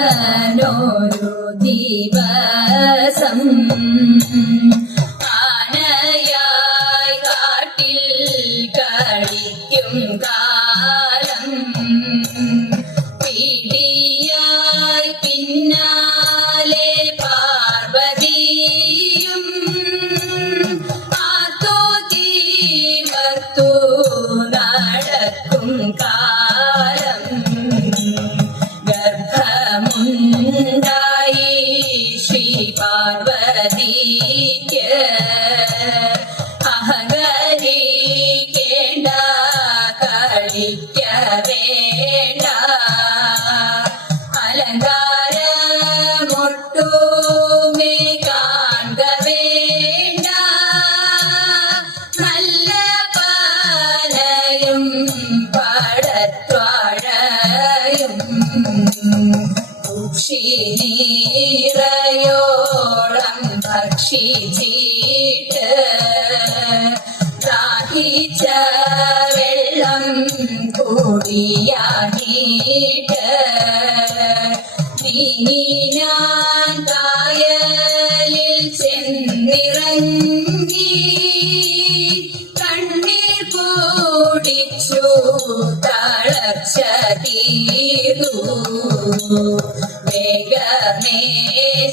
മഹാദേവനൊരു ദിവസം ആനയായി കാട്ടിൽ കളിക്കും കാലം പീഡിയായി പിന്നാലെ പാർവതിയും ആത്തോ തീർത്തു നടക്കും കാലം ഗർഭമുണ്ടായി ശ്രീ പാർവതിക്ക് അഹങ്കരിക്കേണ്ട കളിക്ക വേണ്ട അലങ്കാരമൊട്ടുമേ കാണ വേണ്ട നല്ല പാലയും പടത്വാഴയും ഉക്ഷിനീറയോളം ഭക്ഷിച്ചിട്ട് ദാഹിച്ച വെള്ളം കൂടിയായിട്ട് നീനാൻ കായലിൽ ചെന്നിറങ്ങി കണ്ണീർ കൂടിച്ചു തളർച്ച തീർന്നു വേഗമേ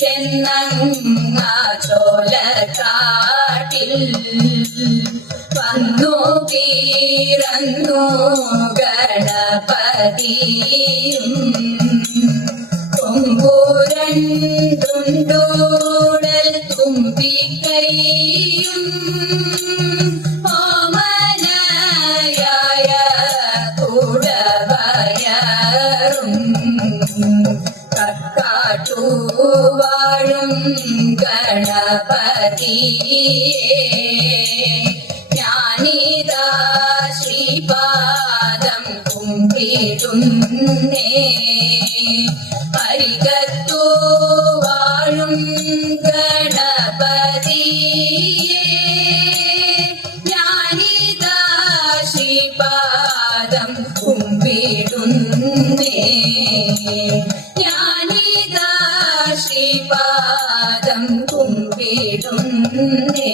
ചെന്നങ്ങ ചോലക്കാട്ടിൽ വന്നു തീരന്നു ഗണപതിയും കൊമ്പുരണ്ടുണ്ടോടൽ തുമ്പിക്കൈയും ഓമനയായ കുടവയറും കക്കാട്ടുവാഴും ഗണപതിയേ ഞാനിതാ ശ്രീപാദം കുമ്പിടുന്നേ അരികത്തു വാഴും ഗണപതിയേ ഞാനിതാ ശ്രീപാദം കുമ്പിടുന്നേ ഞാനിതാ ശ്രീപാദം കുമ്പിടുന്നേ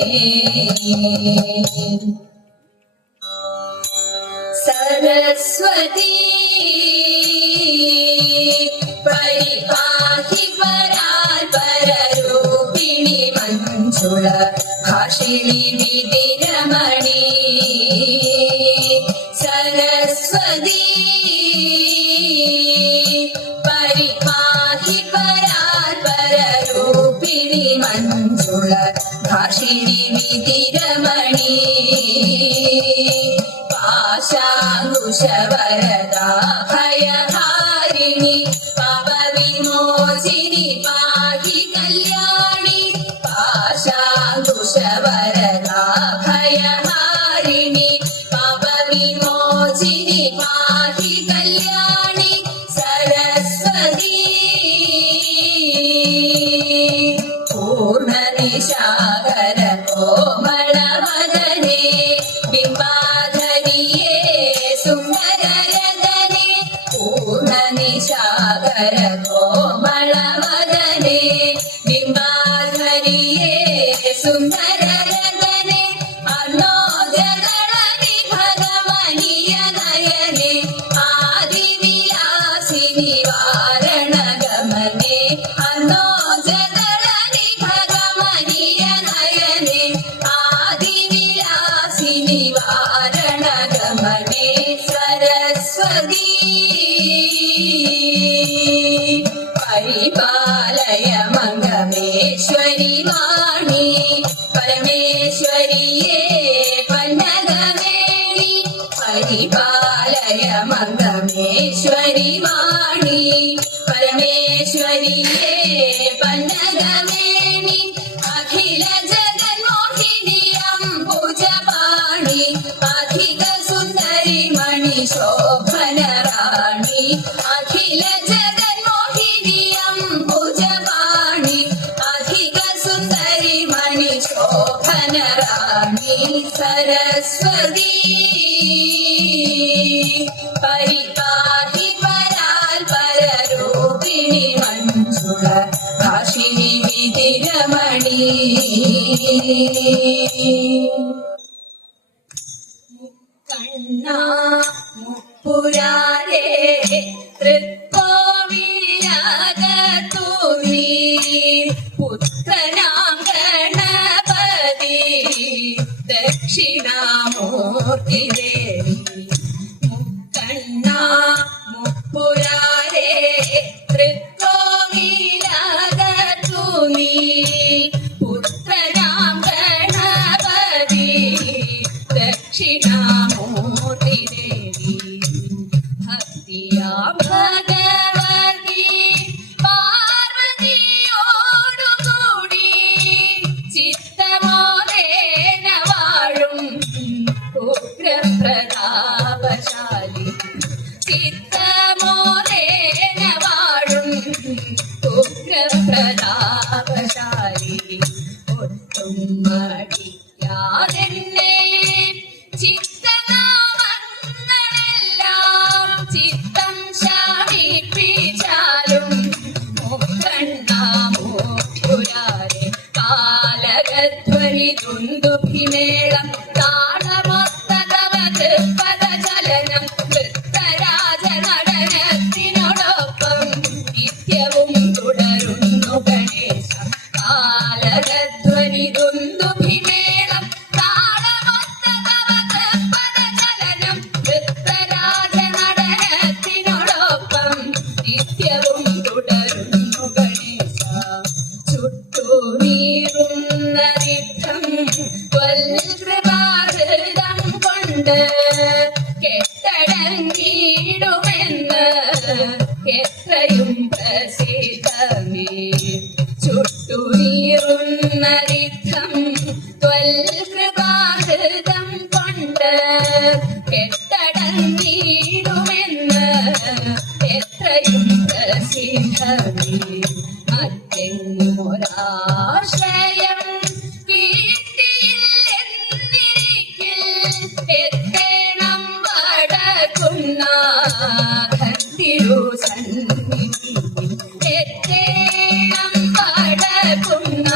സരസ്വതി പരിപാഹി പരാൽപരരൂപിണി മഞ്ജുള ഭാഷിണി വിധിരമണി സരസ്വതി പരിപാഹി പരാൽപരരൂപിണി മഞ്ജുള ഭാഷിണി വിധിരമണി പാശാങ്കുശവരദാ ഭയഹാരിണി പാപവിമോചിനി പാഹി കല്യാണി പാശാങ്കുശവരദാ ഭയഹാരിണി പാപവിമോചിനി പാഹി കല്യാണി സരസ്വതി പൂർണ്ണനിശാകര കോമളവദനേ ബിംബാധരിയേ സുന്ദരരദനേ പൂർണ്ണനിശാകര കോമളവദനേ ബിംബാധരിയേ സുന്ദരരദനേ അർണോജദളനി ഭഗവനീയ നയനേ ആദിവിലാസിനി വാരണഗമനേ അർണോജദളനി ഭഗവനീയ നയനേ ആദിവിലാസിനി വാരണഗമനേ സരസ്വതി പരിപാലയ മംഗമേശ്വരി വാണി പരമേശ്വരിയേ പന്നഗമേണി പരിപാലയ മംഗമേശ്വരി വാണി പരമേശ്വരിയേ പന്നഗമേണി അഖില ജഗന്മോഹിനി അംബുജപാണി അധിക സുന്ദരി മണി ശോഭന റാണി അഖില ജഗന്മോഹിനി അംബുജപാണി അധിക സുന്ദരി മണി ശോഭന റാണി സരസ്വതി പരിപാഹി കണ്ണ മുപ്പുരാരേ തൃക്കോവിലകത്തു നീ പുത്രനാം ഗണപതി ദക്ഷിണാമൂർത്തി ദേവി മുക്കണ്ണ മുപ്പുരാരേ തൃക്കോവിലകത്തു നീ പുത്രനാം ഗണപതി ദക്ഷിണാമൂർത്തി ദേവി ഭക്തിയാ ഭഗവതി പാർവതിയോടുകൂടി ചിത്തമോദേന വാഴും ഉഗ്രപ്രതാപശാലി ചിത്തമോദേന വാഴും ഉഗ്രപ്രതാപശാലി ഒട്ടും മടിക്കാതെന്നെ ചിത്തനാമങ്ങളെല്ലാം ചിത്തം ശമിപ്പിച്ചാലും മുക്കണ്ണാമൂരാരെ കാലകധ്വനി ദുന്ദുഭിമേളം താളമൊത്തതവ പദചലനം വൃത്തരാജ നടനത്തിനോടൊപ്പം നിത്യവും തുടരുന്നു ഗണേശ കാലകധ്വനി ദുന്ദുഭിമേളം താളമൊത്തതവ പദചലനം വൃത്തരാജ നടനത്തിനോടൊപ്പം നിത്യവും തുടരുന്നു ഗണേശ ചുട്ടുനീറുന്ന വിധം ത്വൽകൃപാഹൃതം കൊണ്ട് കെട്ടടങ്ങിടുമെന്ന് എത്രയും പ്രസിദ്ധമേ ചുട്ടുനീറുന്ന വിധം ത്വൽകൃപാഹൃതം കൊണ്ട് കെട്ടടങ്ങിടുമെന്ന് എത്രയും പ്രസിദ്ധമേ മറ്റെങ്ങുമൊരാശ്രയം കിട്ടിയില്ലെന്നിരിക്കിൽ എത്തേണം വടക്കുന്ന തിരുസന്നിധിയിൽ എത്തേണം വടക്കുന്ന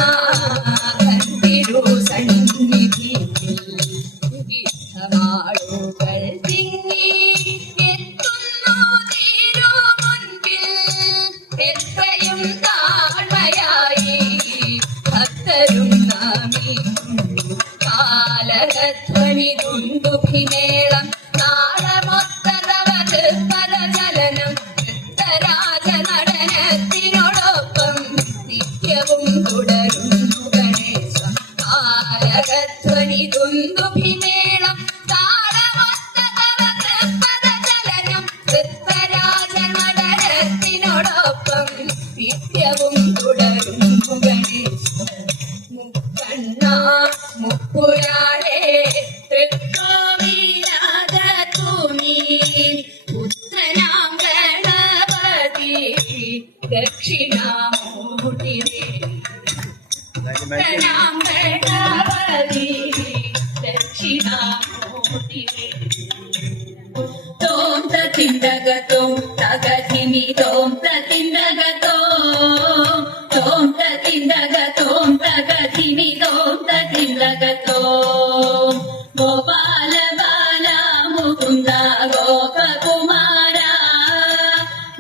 തിരുസന്നിധിയിൽ യുദ്ധമാളുകൾ തിങ്ങി എത്തുന്നു തിരുമുൻപിൽ എത്രയും താഴ്മയായി ഭക്തരും നമിക്കുന്നു കാലകധ്വനി ദുന്ദുഭിമേളം താളമൊത്തതവ പദചലനം വൃത്തരാജ നടനത്തിനോടൊപ്പം നിത്യവും തുടരുന്നു ഗണേശ കാലകധ്വനി ദുന്ദുഭിമേളം താളമൊത്തതവ പദചലനം വൃത്തരാജ നടനത്തിനോടൊപ്പം നിത്യവും തുടരുന്നു ഗണേശ മുക്കണ്ണ മുപ്പുരാളേ തൃക്കോവിലകത്തു നീ പുത്രനാം ഗണപതി ദക്ഷിണാമൂർത്തി പുത്രനാം ഗണപതി ദക്ഷിണാമൂർത്തി തോം തത്തിന്തകത്തോം തകധിമി തോം തത്തിന്തകത്തോം തോം തത്തിന്തകത്തോം തകധിമി തോം തത്തിന്തകത്തോം ഗോപാല ബാല മുകുന്ദ ഗോപകുമാര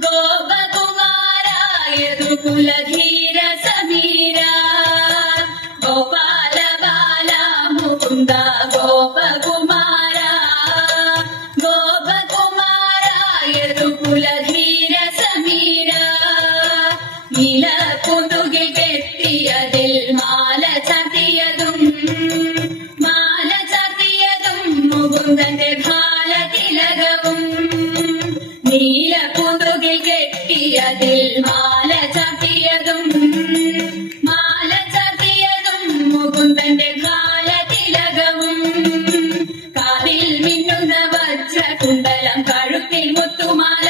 ഗോപകുമാര യദുകുലധീര സമീര ഗോപാല ബാല മുകുന്ദ ഗോപകുമാര ഗോപകുമാര യദുകുലധീര സമീര നീല പുതുകിൽ കെട്ടിയതിൽ മാല ചാർത്തിയതും മുകുന്ദന്റെ ഭാലതിലകവും നീല പുതുകിൽ കെട്ടിയതിൽ മാല ചാർത്തിയതും മുകുന്ദന്റെ ഭാലതിലകവും കാതിൽ മിന്നുന്ന വജ്രകുണ്ടലം കഴുത്തിൽ മുത്തുമാല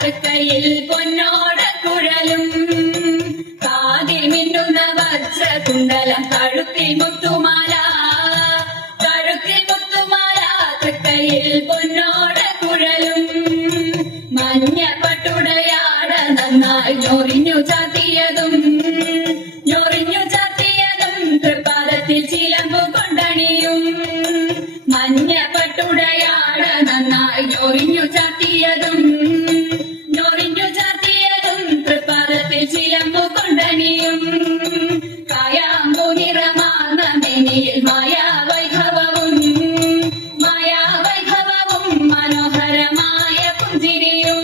തൃക്കൈയിൽ പൊന്നോടക്കുഴലും കാതിൽ മിന്നുന്ന വജ്രകുണ്ടലം കഴുത്തിൽ മുത്തുമാല തൃക്കൈയിൽ പൊന്നോടക്കുഴലും മഞ്ഞ നന്നായി ഞൊറിഞ്ഞു ചാത്തിയതും തൃപ്പാദത്തിൽ ചിലമ്പു കൊണ്ടണിയും മഞ്ഞപ്പട്ടുടയാട നന്നായി ഞൊറിഞ്ഞു ചാത്തിയതും തൃപ്പാദത്തിൽ ചിലമ്പു കൊണ്ടണിയും കായാമ്പു നിറമാർന്ന മേനിയിൽ മായാവൈഭവവും മനോഹരമായ പുഞ്ചിരിയും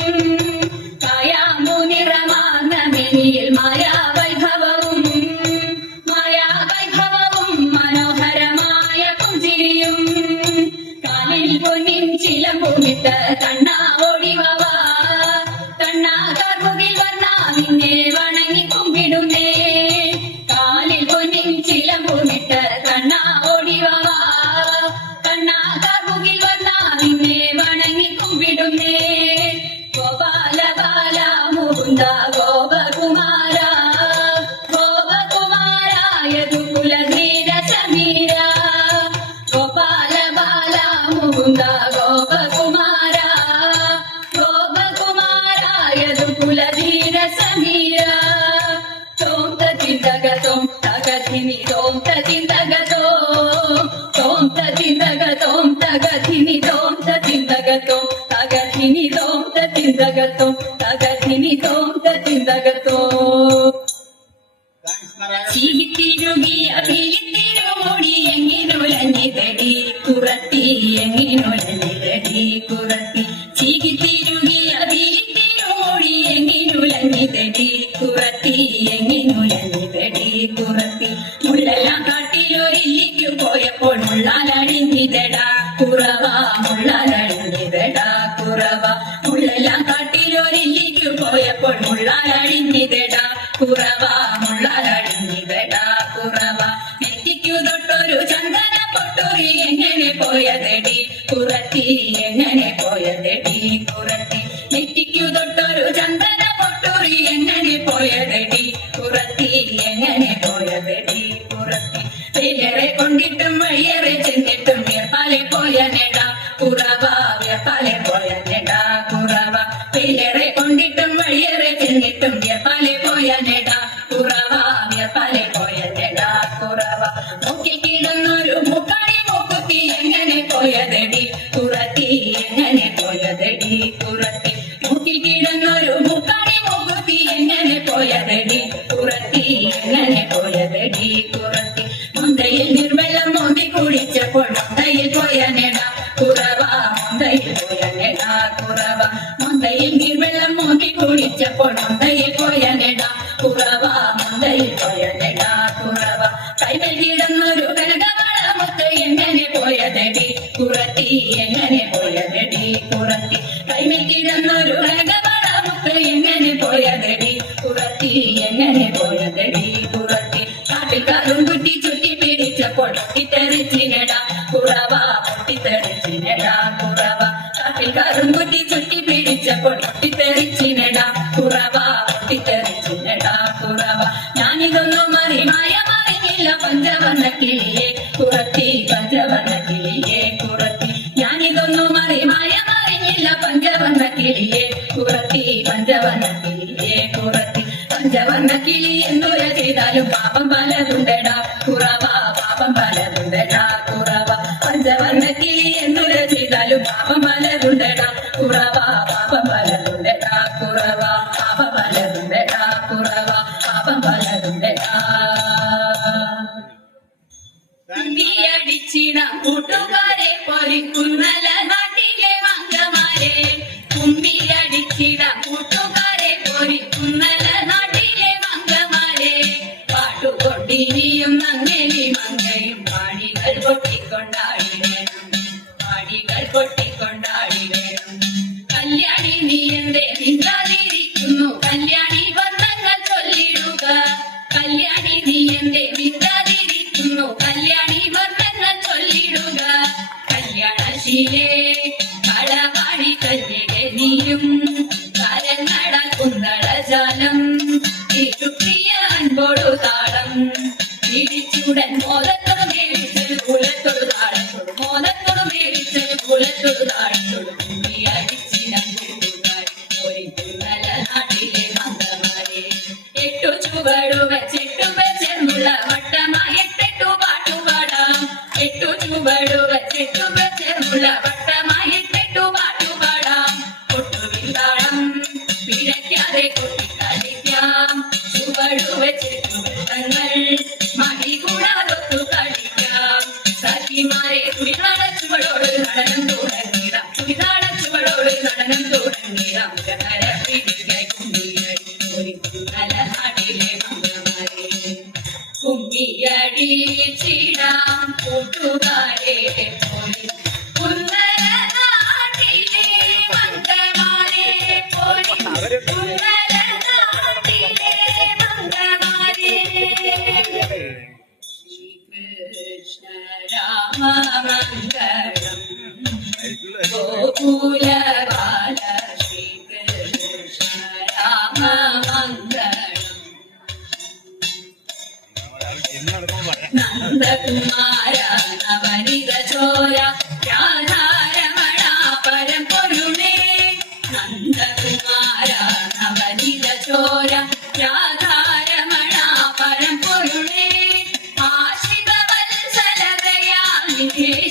കായാമ്പു നിറമാർന്ന മേനിയിൽ മായാവൈഭവവും മനോഹരമായ പുഞ്ചിരിയും കാലിൽ പൊന്നിൻ ചിലമ്പുമിട്ട് കണ്ണാ ഓടിവവ കണ്ണാകാർമുകിൽ വർണ്ണ നിന്നെ വണങ്ങി കുമ്പിടുന്നേ കാലിൽ പൊന്നിൻ ചിലമ്പുമിട്ട് കണ്ണാ ഓടിവവ കണ്ണാകാർമുകിൽ വർണ്ണ നിന്നെ വണങ്ങി കുമ്പിടുന്നേ ഗോപാല ബാല മുകുന്ദ ഗോപകുമാര യദുകുലധീര സമീര ഗോപാല ബാല മുകുന്ദ ഗോപകുമാര യദുകുലധീര സമീര തോം തതിന്തഗതോം തഗധിനി തോം തതിന്തഗതോം തോം തതിന്തഗതോം തഗധിനി തോം തതിന്തഗതോം തഗധിനി തോം തതിന്തഗതോം തഗധിനി തോം തതിന്തഗതോം ചീത്തിരുകിയ ഭീത്തിരുമോടി എങ്ങിനുലഞ്ഞിതടി കുറത്തി എങ്ങിനുലഞ്ഞിതടി കുറത്തി ചീത്തിരുകിയ ഭീത്തിരുമോടി എങ്ങിനുലഞ്ഞിതടി കുറത്തി എങ്ങിനുലഞ്ഞിതടി കുറത്തി മുള്ളെല്ലാം കാട്ടിലൊരില്ലിക്കു പോയപ്പോൾ മുള്ളാലടിഞ്ഞിതടാ കുറവ മുള്ളാലടിഞ്ഞിതടാ കുറവ മുള്ളെല്ലാം കാട്ടിലൊരില്ലിക്കു പോയപ്പോൾ മുള്ളാലടിഞ്ഞിതടാ കുറവ മുള്ളാലടിഞ്ഞിതടാ കുറവ നെറ്റിക്കു തൊട്ടൊരു ചന്ദന പൊട്ടൊരി എങ്ങനെ പോയതടി കുറത്തി എങ്ങനെ പോയതടി കുറത്തി നെറ്റിക്കു തൊട്ടൊരു ചന്ദന പൊട്ടൊരി എങ്ങനെ പോയതടി കുറത്തി എങ്ങനെ പോയതടി കുറത്തി പേരെ കൊണ്ടിട്ടും വഴിയേറെ ചെന്നിട്ടും വ്യപ്പാലെ പോയ നെട കുറവ വ്യപ്പാലെ പോയ നെട കുറവ പേരെ കൊണ്ടിട്ടും വഴിയേറെ ചെന്നിട്ടും വ്യപ്പാലെ പോയ നെട കുറവ വ്യപ്പാലെ പോയ നെട കുറവ മൂക്കിൽ കിടന്നൊരു മുക്കാടി മൂക്കുത്തി എങ്ങനെ പോയതടി കുറത്തി എങ്ങനെ പോയതടി കുറത്തി മൂക്കിൽ കിടന്നൊരു മുക്കാടി മൂക്കുത്തി എങ്ങനെ പോയതടി കുറത്തി എങ്ങനെ പോയതടി കുറത്തി മുന്തയിൽ നിർവെള്ളം മോന്തി കുടിച്ചപ്പോൾ മുന്തയിൽ പോയ നെട കുറവ മുന്തയിൽ പോയ നെട കുറവ മുന്തയിൽ നിർവെള്ളം മോന്തി കുടിച്ചപ്പോൾ മുന്തയിൽ പോയ നെട കുറവ മുന്തയിൽ പോയ നെട കുറവ കൈമൽ കിടന്നൊരു കനകവളമുത്ത് എങ്ങനെ പോയതടി കുറത്തി എങ്ങനെ പോയതടി കുറത്തി കൈമൽ കിടന്നൊരു കനകവളമുത്ത് എങ്ങനെ പോയതടി കുറത്തി എങ്ങനെ പോയതടി കുറത്തി കാട്ടിക്കാരും കുറ്റി ചുറ്റി പിടിച്ചപ്പോൾ പൊട്ടിത്തെറിച്ചിനട കുറവ പൊട്ടിത്തെറിച്ചിനട കുറവ കാട്ടിക്കാരും കുറ്റി ചുറ്റി പിടിച്ചപ്പോൾ പൊട്ടിത്തെറിച്ചിനട കുറവ പൊട്ടിത്തെറിച്ചിനട കുറവ ഞാനിതൊന്നും മറിഞ്ഞില്ല പഞ്ചവർണ്ണ കിളിയെ കുറത്തി പഞ്ചവർണ്ണ കിളിയെ കുറത്തി ഞാനിതൊന്നും മറിഞ്ഞില്ല പഞ്ചവർണ്ണ കിളിയെ കുറത്തി പഞ്ചവർണ്ണ കിളിയെ കുറത്തി പഞ്ചവർണ്ണ കിളി എന്തുര ചെയ്താലും പാപം പലതുണ്ടടാ കുറവ പാപം പലതുണ്ടടാ കുറവ പഞ്ചവർണ്ണ കിളി എന്തുര ചെയ്താലും പാപം പലതുണ്ടടാ കുറവ പാപം പലതുണ്ടടാ കുറവ പാപം പലതുണ്ടടാ കുറവ പാപം പലതുണ്ടടാ കുമ്പിയടിച്ചിടാം കൂട്ടുകാരെ പൊരിക്കുന്നല നാട്ടിലെ വങ്കമാരെ കുമ്പിയടിച്ചിടാം കൂട്ടുകാരെ പൊരിക്കുന്നല നാട്ടിലെ വങ്കമാരെ പാട്ടുകൊണ്ടിനിയും നങ്ങലി മങ്ങയും പാടികൾ പൊട്ടിക്കൊണ്ടാടി വേണം പാടികൾ പൊട്ടിക്കൊണ്ടാടി വേണം കല്യാണി നീ എന്തേ മിണ്ടാതിരിക്കുന്നു കല്യാണി വർണ്ണങ്ങൾ ചൊല്ലിടുക കല്യാണി നീ എന്തേ മിണ്ടാതിരിക്കുന്നു കല്യാണി വർണ്ണങ്ങൾ ചൊല്ലിടുക കല്യാണശീലേ കളവാടി കല്ലിലെ നീയും കരങ്ങടാൽ കുന്തളജാലം തിരുപ്രിയ അൻപോടു താളം പിടിച്ചുടൻ മോദത്തോട് മേടിച്ചൊരു കുലത്തോട് താളത്തോട് മോദത്തോട് മേടിച്ചൊരു കുലത്തോട് താളത്തോട് കുമ്പി അടിച്ചിടം കൂട്ടുകാർ ഒരു നല്ല നാട്ടിലെ മന്ദമ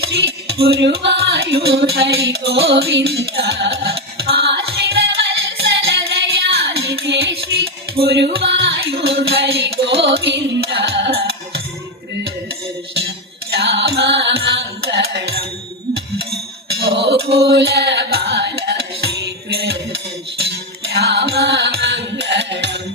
ശ്രീ ഗുരുവായൂർ ഹരി ഗോവിന്ദ ആശ്രിത വത്സലദയാനിധേ ശ്രീ ഗുരുവായൂർ ഹരി ഗോവിന്ദ ശ്രീകൃഷ്ണ രാമ മംഗളം ഗോകുല ബാല ശ്രീകൃഷ്ണ രാമ മംഗളം